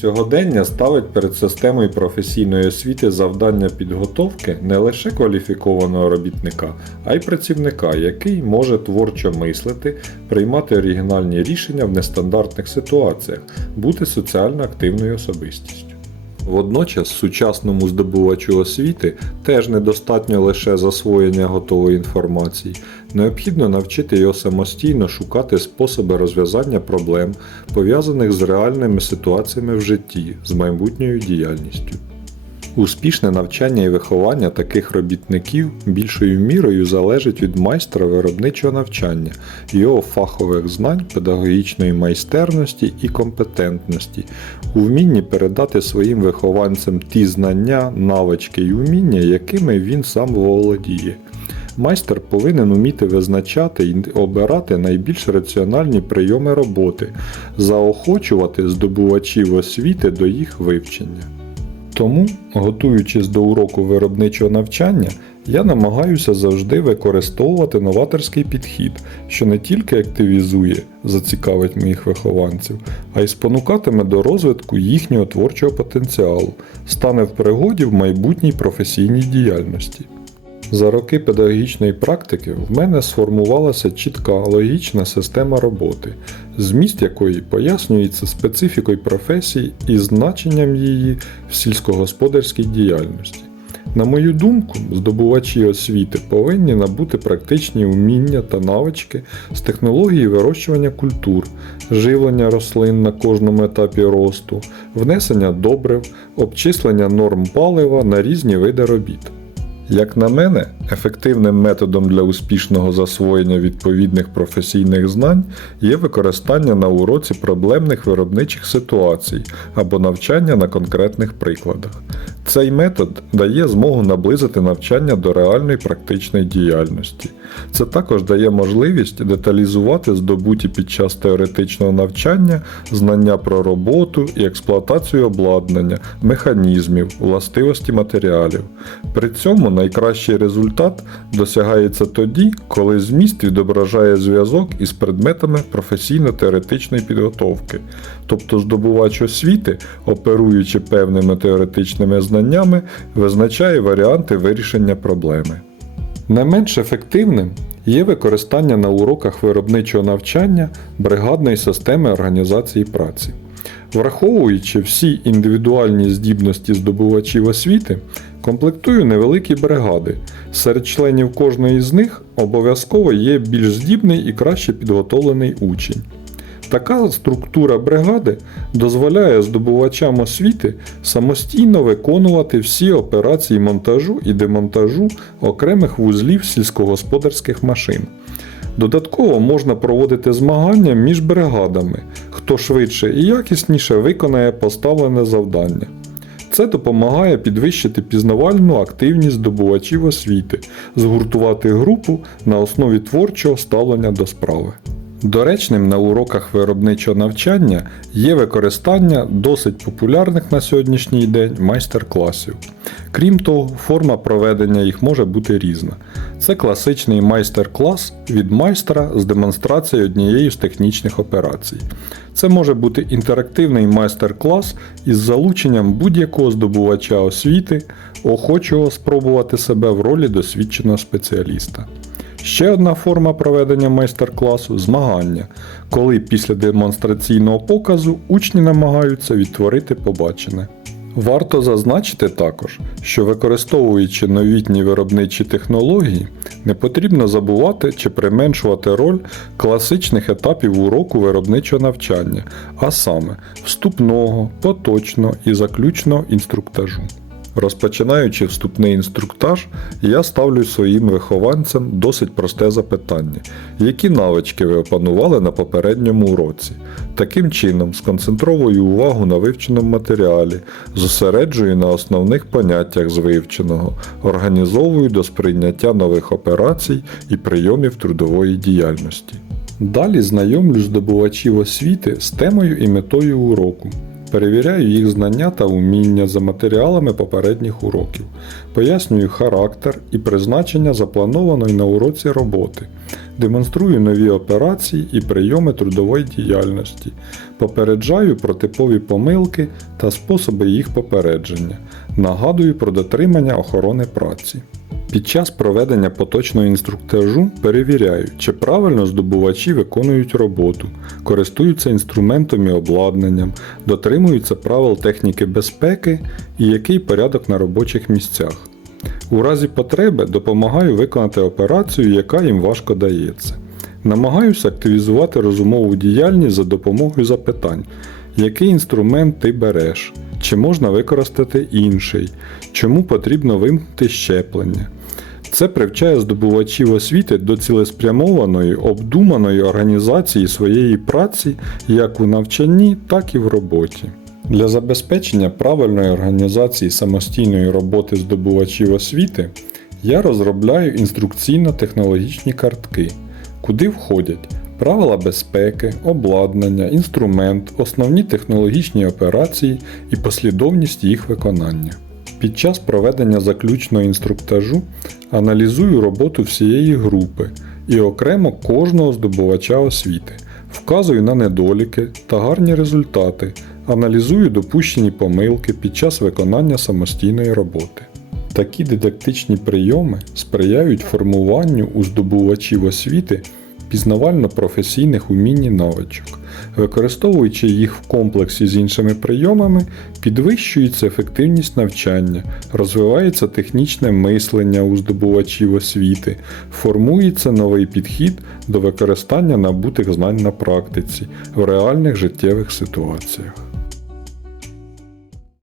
Сьогодення ставить перед системою професійної освіти завдання підготовки не лише кваліфікованого робітника, а й працівника, який може творчо мислити, приймати оригінальні рішення в нестандартних ситуаціях, бути соціально активною особистістю. Водночас сучасному здобувачу освіти теж недостатньо лише засвоєння готової інформації. Необхідно навчити його самостійно шукати способи розв'язання проблем, пов'язаних з реальними ситуаціями в житті, з майбутньою діяльністю. Успішне навчання і виховання таких робітників більшою мірою залежить від майстра виробничого навчання, його фахових знань, педагогічної майстерності і компетентності, у вмінні передати своїм вихованцям ті знання, навички і вміння, якими він сам володіє. Майстер повинен уміти визначати і обирати найбільш раціональні прийоми роботи, заохочувати здобувачів освіти до їх вивчення. Тому, готуючись до уроку виробничого навчання, я намагаюся завжди використовувати новаторський підхід, що не тільки активізує, зацікавить моїх вихованців, а й спонукатиме до розвитку їхнього творчого потенціалу, стане в пригоді в майбутній професійній діяльності. За роки педагогічної практики в мене сформувалася чітка логічна система роботи, зміст якої пояснюється специфікою професії і значенням її в сільськогосподарській діяльності. На мою думку, здобувачі освіти повинні набути практичні уміння та навички з технології вирощування культур, живлення рослин на кожному етапі росту, внесення добрив, обчислення норм палива на різні види робіт. Як на мене, ефективним методом для успішного засвоєння відповідних професійних знань є використання на уроці проблемних виробничих ситуацій або навчання на конкретних прикладах. Цей метод дає змогу наблизити навчання до реальної практичної діяльності. Це також дає можливість деталізувати здобуті під час теоретичного навчання знання про роботу і експлуатацію обладнання, механізмів, властивості матеріалів. При цьому найкращий результат досягається тоді, коли зміст відображає зв'язок із предметами професійно-теоретичної підготовки, тобто здобувач освіти, оперуючи певними теоретичними знаннями, визначає варіанти вирішення проблеми. Не менш ефективним є використання на уроках виробничого навчання бригадної системи організації праці. Враховуючи всі індивідуальні здібності здобувачів освіти, комплектую невеликі бригади. Серед членів кожної з них обов'язково є більш здібний і краще підготовлений учень. Така структура бригади дозволяє здобувачам освіти самостійно виконувати всі операції монтажу і демонтажу окремих вузлів сільськогосподарських машин. Додатково можна проводити змагання між бригадами, хто швидше і якісніше виконає поставлене завдання. Це допомагає підвищити пізнавальну активність здобувачів освіти, згуртувати групу на основі творчого ставлення до справи. Доречним на уроках виробничого навчання є використання досить популярних на сьогоднішній день майстер-класів. Крім того, форма проведення їх може бути різна. Це класичний майстер-клас від майстра з демонстрацією однієї з технічних операцій. Це може бути інтерактивний майстер-клас із залученням будь-якого здобувача освіти, охочого спробувати себе в ролі досвідченого спеціаліста. Ще одна форма проведення майстер-класу змагання, коли після демонстраційного показу учні намагаються відтворити побачене. Варто зазначити також, що використовуючи новітні виробничі технології, не потрібно забувати чи применшувати роль класичних етапів уроку виробничого навчання, а саме вступного, поточного і заключного інструктажу. Розпочинаючи вступний інструктаж, я ставлю своїм вихованцям досить просте запитання, які навички ви опанували на попередньому уроці. Таким чином, сконцентровую увагу на вивченому матеріалі, зосереджую на основних поняттях з вивченого, організовую до сприйняття нових операцій і прийомів трудової діяльності. Далі знайомлю здобувачів освіти з темою і метою уроку. Перевіряю їх знання та уміння за матеріалами попередніх уроків, пояснюю характер і призначення запланованої на уроці роботи, демонструю нові операції і прийоми трудової діяльності, попереджаю про типові помилки та способи їх попередження, нагадую про дотримання охорони праці. Під час проведення поточного інструктажу перевіряю, чи правильно здобувачі виконують роботу, користуються інструментом і обладнанням, дотримуються правил техніки безпеки і який порядок на робочих місцях. У разі потреби допомагаю виконати операцію, яка їм важко дається. Намагаюся активізувати розумову діяльність за допомогою запитань, який інструмент ти береш, чи можна використати інший, чому потрібно вимкнути щеплення. Це привчає здобувачів освіти до цілеспрямованої, обдуманої організації своєї праці як у навчанні, так і в роботі. Для забезпечення правильної організації самостійної роботи здобувачів освіти я розробляю інструкційно-технологічні картки, куди входять правила безпеки, обладнання, інструмент, основні технологічні операції і послідовність їх виконання. Під час проведення заключного інструктажу аналізую роботу всієї групи і окремо кожного здобувача освіти, вказую на недоліки та гарні результати, аналізую допущені помилки під час виконання самостійної роботи. Такі дидактичні прийоми сприяють формуванню у здобувачів освіти пізнавально-професійних умінь і навичок. Використовуючи їх в комплексі з іншими прийомами, підвищується ефективність навчання, розвивається технічне мислення у здобувачів освіти, формується новий підхід до використання набутих знань на практиці в реальних життєвих ситуаціях.